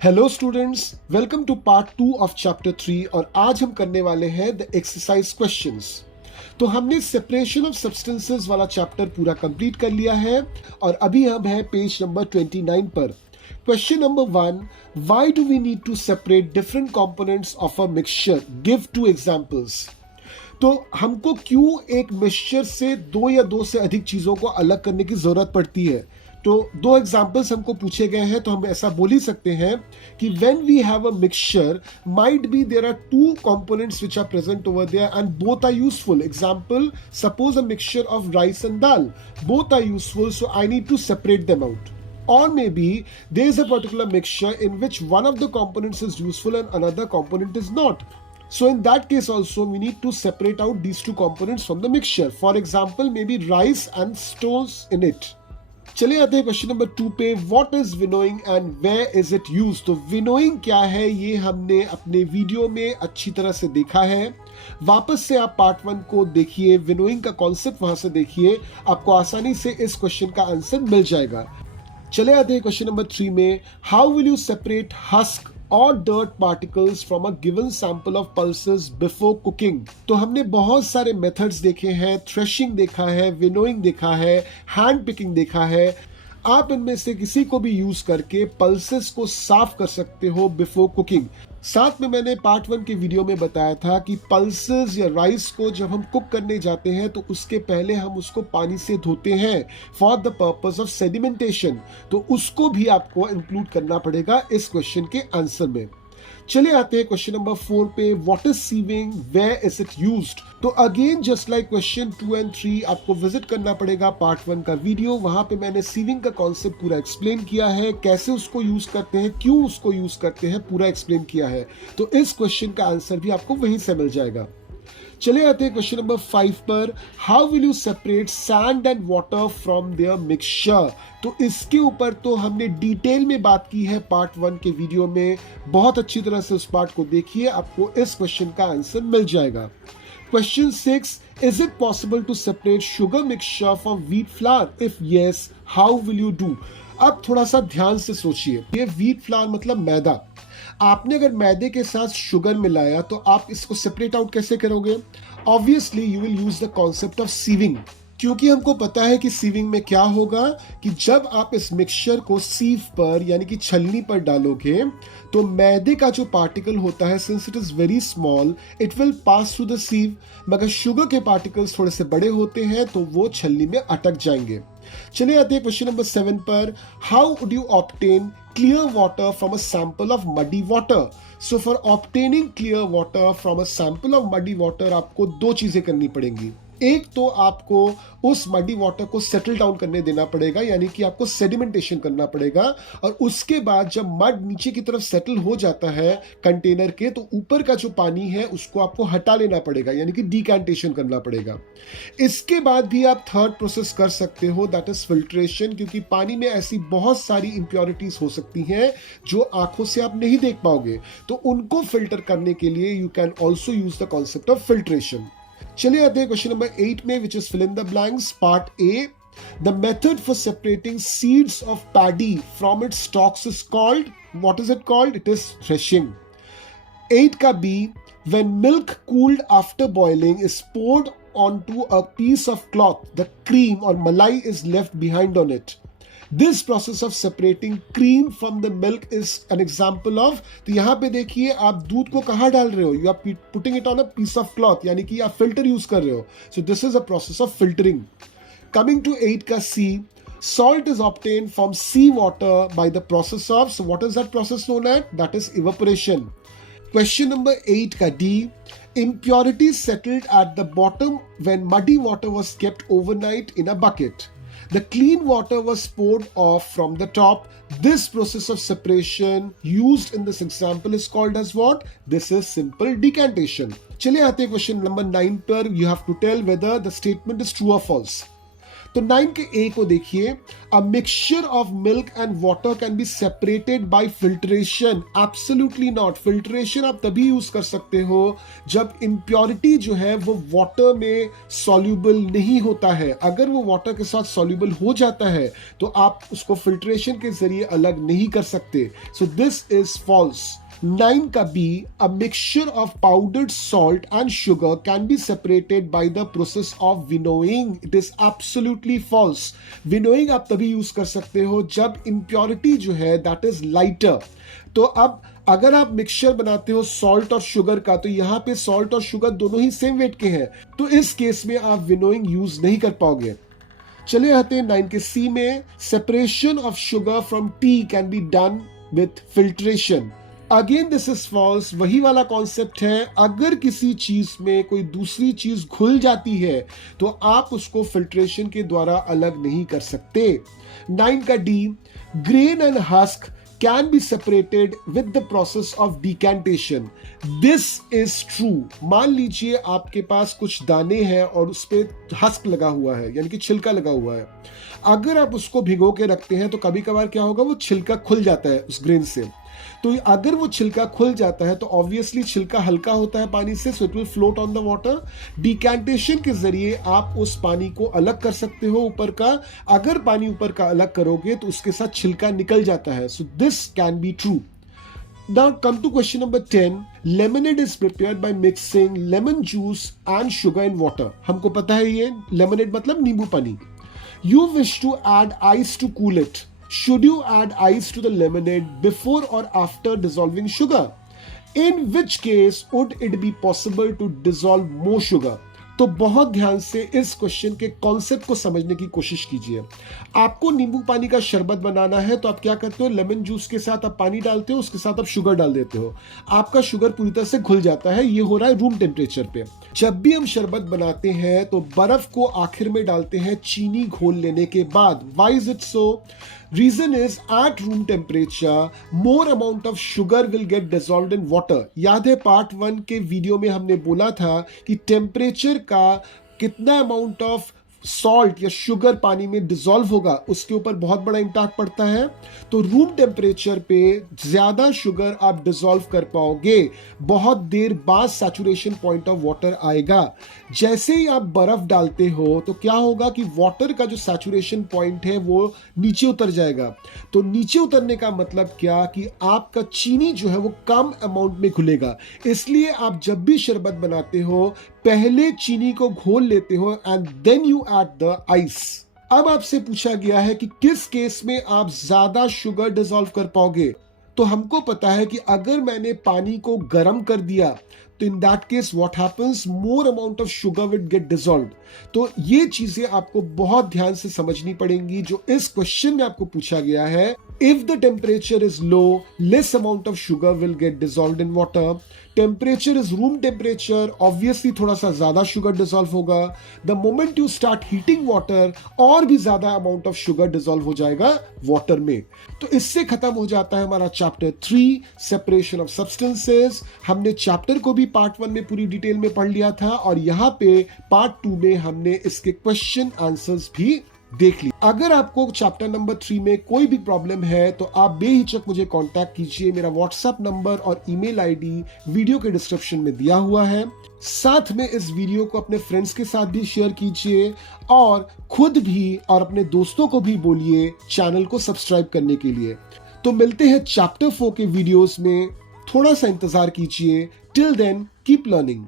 Hello students, welcome to part 2 of chapter 3 और आज हम करने वाले हैं द एक्सरसाइज क्वेश्चंस। तो हमने सेपरेशन ऑफ सब्सटेंसेस वाला चैप्टर पूरा कंप्लीट कर लिया है और अभी हम हैं पेज नंबर 29 पर। Question number 1, why do we need to separate different components of a mixture? Give 2 examples. तो हमको क्यों एक मिक्सचर से दो या दो से अधिक चीजों को अलग करने की जरूरत पड़ती है? तो दो एग्जाम्पल्स हमको पूछे गए हैं, तो हम ऐसा बोल ही सकते हैं कि when we have a mixture might be there are two components which are present over there and both are useful. Example, suppose a mixture of rice and dal, both are useful, so I need to separate them out. Or maybe there is a particular mixture in which one of the components is useful and another component is not. So in that case also we need to separate out these two components from the mixture. For example, maybe rice and stones in it. चलिए आते हैं question number 2 पे। What is winnowing and where is it used? तो winnowing क्या है ये हमने अपने वीडियो में अच्छी तरह से देखा है। वापस से आप पार्ट 1 को देखिए, विनोइंग का कॉन्सेप्ट वहां से देखिए, आपको आसानी से इस क्वेश्चन का आंसर मिल जाएगा। चले आते हैं क्वेश्चन नंबर 3 में। How will you separate husk और dirt particles from a given sample of pulses before cooking? तो हमने बहुत सारे मेथड्स देखे हैं, थ्रेशिंग देखा है, विनोइंग देखा है, हैंड पिकिंग देखा है। आप इनमें से किसी को भी यूज करके पल्सेस को साफ कर सकते हो बिफोर कुकिंग। साथ में मैंने पार्ट 1 के वीडियो में बताया था कि पल्सेस या राइस को जब हम कुक करने जाते हैं तो उसके पहले हम उसको पानी से धोते हैं for the purpose of sedimentation. तो उसको भी आपको इंक्लूड करना पड़ेगा इस क्वेश्चन के आंसर में। चले आते हैं क्वेश्चन नंबर 4 पे। What is sieving, where is it used? तो again just like question 2 and 3 आपको विजिट करना पड़ेगा पार्ट 1 का वीडियो। वहां पे मैंने सीविंग का कॉन्सेप्ट पूरा एक्सप्लेन किया है, कैसे उसको यूज करते हैं, क्यों उसको यूज करते हैं, पूरा एक्सप्लेन किया है। तो इस क्वेश्चन का आंसर भी आपको वहीं से मिल जाएगा। चले आते हैं क्वेश्चन नंबर 5 पर। How will you separate sand and water from their mixture? तो इसके ऊपर तो हमने डिटेल में बात की है पार्ट 1 के वीडियो में। बहुत अच्छी तरह से उस पार्ट को देखिए, आपको इस क्वेश्चन का आंसर मिल जाएगा। Question 6, is it possible to separate sugar mixture from wheat flour? If yes, how will you do? अब थोड़ा सा ध्यान से सोचिए, ये व्हीट फ्लावर मतलब मैदा। आपने अगर मैदे के साथ शुगर मिलाया तो आप इसको सेपरेट आउट कैसे करोगे? Obviously you will use the concept of sieving, क्योंकि हमको पता है कि सीविंग में क्या होगा कि जब आप इस मिक्सचर को सीव पर यानी कि छलनी पर डालोगे तो मैदे का जो पार्टिकल होता है, since it is very small, it will pass through the सीव। मगर शुगर के पार्टिकल्स थोड़े से बड़े होते हैं तो वो छलनी में अटक जाएंगे। चलिए आते हैं क्वेश्चन नंबर 7 पर। How would you obtain clear water from a sample of muddy water? So for obtaining clear water from a sample of muddy water आपको दो चीजें करनी पड़ेंगी। एक तो आपको उस मडी वाटर को सेटल डाउन करने देना पड़ेगा, यानी कि आपको सेडिमेंटेशन करना पड़ेगा, और उसके बाद जब मड नीचे की तरफ सेटल हो जाता है कंटेनर के, तो ऊपर का जो पानी है उसको आपको हटा लेना पड़ेगा, यानी कि डिकैंटेशन करना पड़ेगा। इसके बाद भी आप थर्ड प्रोसेस कर सकते हो, दैट इज फिल्ट्रेशन, क्योंकि पानी में ऐसी बहुत सारी इंप्योरिटीज हो सकती हैं जो आंखों से आप नहीं देख पाओगे, तो उनको फिल्टर करने के लिए you can also use the concept of filtration. चलिए आते हैं क्वेश्चन नंबर 8 में, which is fill in the blanks. Part A, the method for separating seeds of paddy from its stalks is called, what is it called? It is threshing. 8 का B, when milk cooled after boiling is poured onto a piece of cloth, the cream or malai is left behind on it. This process of separating cream from the milk is an example of, तो यहां पे देखिए आप दूध को कहां डाल रहे हो, you are putting it on a piece of cloth, यानी कि आप फिल्टर यूज कर रहे हो। So this is a process of filtering. Coming to 8 का C, salt is obtained from sea water by the process of, so what is that process known as? That is evaporation. Question number 8 का D, impurities settled at the bottom when muddy water was kept overnight in a bucket. The clean water was poured off from the top. This process of separation used in this example is called as what? This is simple decantation. चलिए आते हैं question number 9 पर। You have to tell whether the statement is true or false. तो 9 के ए को देखिए, अ mixture of milk and water can be separated by filtration. Absolutely not. Filtration आप तभी यूज कर सकते हो जब इम्प्योरिटी जो है वो वाटर में सॉल्यूबल नहीं होता है। अगर वो वाटर के साथ सॉल्यूबल हो जाता है तो आप उसको फिल्ट्रेशन के जरिए अलग नहीं कर सकते। So this is false. 9 का B, a mixture of powdered salt and sugar can be separated by the process of winnowing. It is absolutely false. Winnowing आप तभी यूज कर सकते हो जब impurity जो है that is lighter. तो अब अगर आप मिक्सचर बनाते हो सॉल्ट और शुगर का, तो यहाँ पे सॉल्ट और शुगर दोनों ही सेम वेट के हैं, तो इस केस में आप विनोइंग यूज नहीं कर पाओगे। चले आते हैं 9 के सी में, separation of sugar from tea can be done with filtration. Again this is false. वही वाला कॉन्सेप्ट है, अगर किसी चीज में कोई दूसरी चीज घुल जाती है तो आप उसको फिल्ट्रेशन के द्वारा अलग नहीं कर सकते। 9 का D, grain and husk can be separated with the process of decantation. This is true. मान लीजिए आपके पास कुछ दाने हैं और उस पे हस्क लगा हुआ है, यानी कि छिलका लगा हुआ है। अगर आप उसको भिगो के रखते हैं तो कभी कभार क्या होगा, वो छिलका खुल जाता है उस ग्रेन से। तो अगर वो छिलका खुल जाता है तो ऑब्वियसली छिलका हल्का होता है पानी से, so it will float on the water. Decantation के जरिए आप उस पानी को अलग कर सकते हो ऊपर का। अगर पानी ऊपर का अलग करोगे तो उसके साथ छिलका निकल जाता है। So this can be true. Now come to question number 10. Lemonade is prepared by mixing lemon juice and sugar in water. हमको पता है ये lemonade मतलब नींबू पानी। You wish to add ice to cool it. Should you add ice to the lemonade before or after dissolving sugar? In which case would it be possible to dissolve more sugar? तो बहुत ध्यान से इस question के concept को समझने की कोशिश कीजिए। आपको नींबू पानी का शरबत बनाना है तो आप क्या करते हो, लेमन जूस के साथ आप पानी डालते हो, उसके साथ आप शुगर डाल देते हो, आपका शुगर पूरी तरह से घुल जाता है। ये हो रहा है रूम टेम्परेचर पे। जब भी हम शरबत बनाते हैं तो बर्फ को आखिर में डालते हैं चीनी घोल लेने के बाद। Why is it so? Reason is at room temperature more amount of sugar will get dissolved in water. याद है पार्ट 1 के वीडियो में हमने बोला था कि टेम्परेचर का कितना अमाउंट ऑफ सॉल्ट या शुगर पानी में डिसॉल्व होगा उसके ऊपर बहुत बड़ा इम्पैक्ट पड़ता है। तो रूम टेम्परेचर पे ज्यादा शुगर आप डिसॉल्व कर पाओगे, बहुत देर बाद सैचुरेशन पॉइंट ऑफ वाटर आएगा। जैसे ही आप बर्फ डालते हो तो क्या होगा कि वाटर का जो सैचुरेशन पॉइंट है वो नीचे उतर जाएगा। तो नीचे उतरने का मतलब क्या कि आपका चीनी जो है वो कम अमाउंट में घुलेगा। इसलिए आप जब भी शरबत बनाते हो पहले चीनी को घोल लेते हो and then you add the ice. अब आपसे पूछा गया है कि किस केस में आप ज्यादा शुगर डिसॉल्व कर पाओगे। तो हमको पता है कि अगर मैंने पानी को गर्म कर दिया तो in that case what happens, more amount of sugar will get dissolved. तो ये चीजें आपको बहुत ध्यान से समझनी पड़ेंगी जो इस क्वेश्चन में आपको पूछा गया है। If the temperature is low, less amount of sugar will get dissolved in water. Temperature is room temperature, obviously थोड़ा सा ज्यादा शुगर डिसॉल्व होगा। The moment you start heating water और भी ज्यादा अमाउंट ऑफ शुगर डिसॉल्व हो जाएगा water में। तो इससे खत्म हो जाता है हमारा चैप्टर 3 सेपरेशन ऑफ सब्सटेंसेस। हमने चैप्टर को भी पार्ट 1 में पूरी डिटेल में पढ़ लिया था और यहाँ पे पार्ट 2 में हमने इसके क्वेश्चन आंसर्स भी देख ली। अगर आपको चैप्टर नंबर 3 में कोई भी प्रॉब्लम है तो आप बेहिचक मुझे कांटेक्ट कीजिए। मेरा व्हाट्सएप नंबर और ईमेल आईडी वीडियो के डिस्क्रिप्शन में दिया हुआ है। साथ में इस वीडियो को अपने फ्रेंड्स के साथ भी शेयर कीजिए और खुद भी और अपने दोस्तों को भी बोलिए चैनल को सब्सक्राइब करने के लिए। तो मिलते हैं चैप्टर 4 के वीडियोस में, थोड़ा सा इंतजार कीजिए। Till then keep learning.